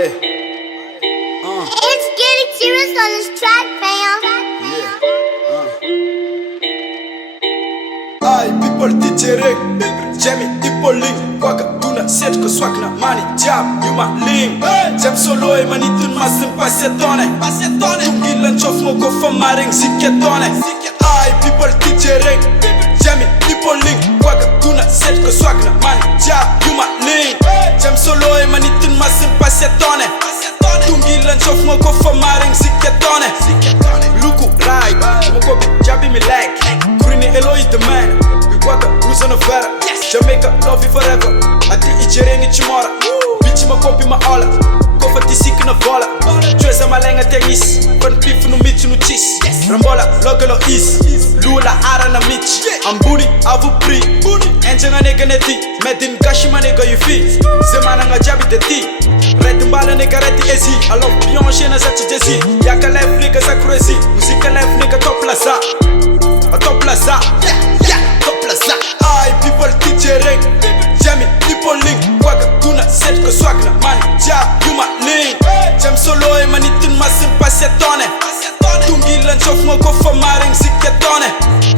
Aye. It's getting serious on this track, fam. Aye, people DJ Rick, Jamie, people link, waka tuna set ko swak na money jab, you my link. Jam solo e manitun masim pasetone, tungilan chof mo ko famaring siketone. Aye, people DJ Rick, Jamie, people link, waka tuna set ko swak na money jab, you my link. Jam solo e manitun masim pasetone, tungilan chof mo ko famaring siketone. Luku right, mo ko jabi mi like. Eloy the man, we got the rules on the vera. Jamaica, love you forever. Ati ichereni chimora, bitch ma copy ma ola. Kofa tisik na vola, Chweza malenga tenis, Van pif no mitch no cheese. Rambola, logelo is, Lula ara na mitch. Ambuni, avu pri, Enjanga nega neti, Medin kashima nega you fit. Zemana nga jabi de ti, Red mbala nega reti ezi. I love Beyoncé na zachi jezi. Yaka life nigga za crazy, Musika life nigga top plaza. A top plaza, top plaza. Aye, people DJ Ring, Jamie, people link, waka tuna set ko swag na money jab, you my link. Jam solo e manitin masim pasetone, tungilan chof mo ko famaring siketone.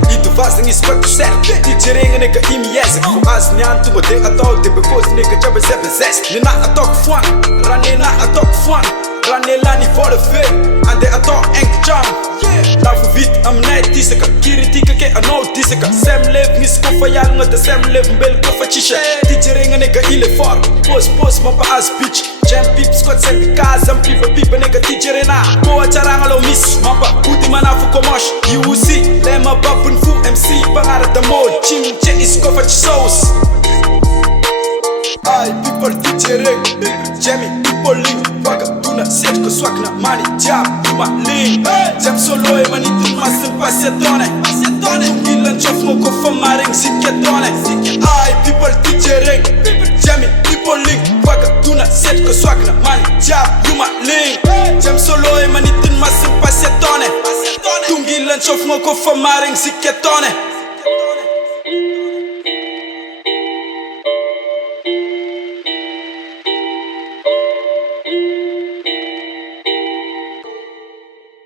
Itu vazing inspector set, DJ Ring nigga imi yesek. Ko as nyan tungo de ato de because nigga jabe zebe zest. Nina atok fwan, ranena atok fwan, ranela ni for the fit, and de atok enk jam. Love vite am night tisaka, kiritika ke ano tisaka. Sam live nis ko fa yal nga de Sam live mbel ko fa chisha. DJ Ring nigga il est fort, pose ma pa as bitch. Jam pips kot sent casa, pipa nigga DJ Rena. Ko acharanga lo miss, mapa kuti manafu komosh. You see, lema babun fu MC bangara da mode. Chimche is ko fa sauce. Aye, people DJ Ring, Jamie, people link, waka tuna set ko swak na money jab, you my link. Jam solo e manitin masim pasetone, tungilan chof mo ko famaring siketone. Aye, people DJ Ring, Jamie, people link, waka tuna set ko swak na money jab, you my link. Jam solo e manitin masim pasetone, tungilan chof mo ko famaring siketone.